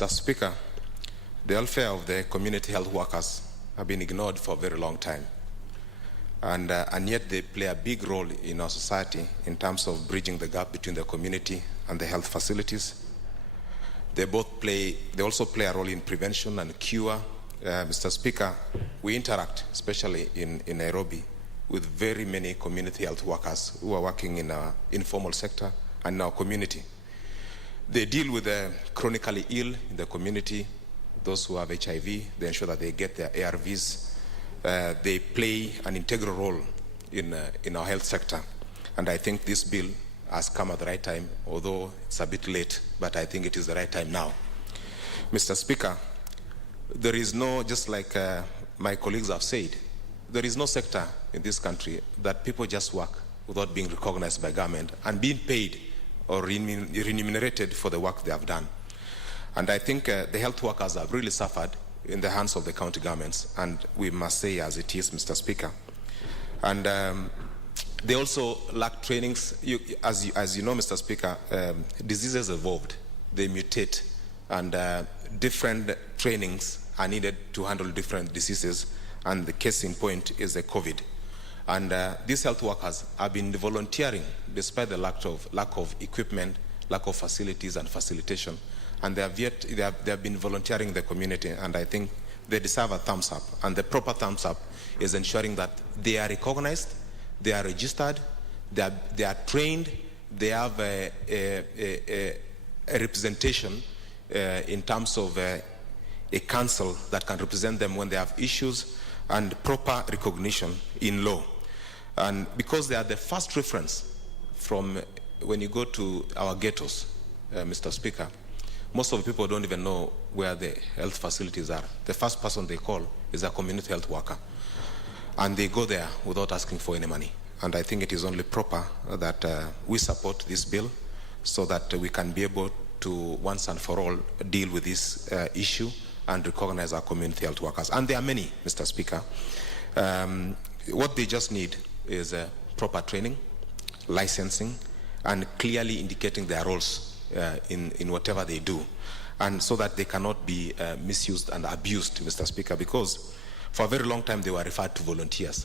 Mr. Speaker, the welfare of the community health workers have been ignored for a very long time. And yet they play a big role in our society in terms of bridging the gap between the community and the health facilities. They also play a role in prevention and cure. Mr. Speaker, we interact, especially in Nairobi, with very many community health workers who are working in our informal sector and in our community. They deal with the chronically ill in the community, those who have HIV. They ensure that they get their ARVs. They play an integral role in our health sector. And I think this bill has come at the right time, although it's a bit late, but I think it is the right time now. Mr. Speaker, there is no, just like my colleagues have said, there is no sector in this country that people just work without being recognized by government and being paid or remunerated for the work they have done. And I think the health workers have really suffered in the hands of the county governments, and we must say as it is, Mr. Speaker. And they also lack trainings. As you know, Mr. Speaker, diseases evolved, they mutate, and different trainings are needed to handle different diseases, and the case in point is the COVID. And these health workers have been volunteering despite the lack of equipment, lack of facilities and facilitation. And they have been volunteering in the community, and I think they deserve a thumbs up. And the proper thumbs up is ensuring that they are recognized, they are registered, they are trained, they have a representation in terms of a council that can represent them when they have issues, and proper recognition in law. And because they are the first reference from when you go to our ghettos, Mr. Speaker, most of the people don't even know where the health facilities are. The first person they call is a community health worker. And they go there without asking for any money. And I think it is only proper that we support this bill so that we can be able to once and for all deal with this issue and recognize our community health workers. And there are many, Mr. Speaker. What they just need is proper training, licensing, and clearly indicating their roles in whatever they do, and so that they cannot be misused and abused, Mr. Speaker, because for a very long time they were referred to volunteers.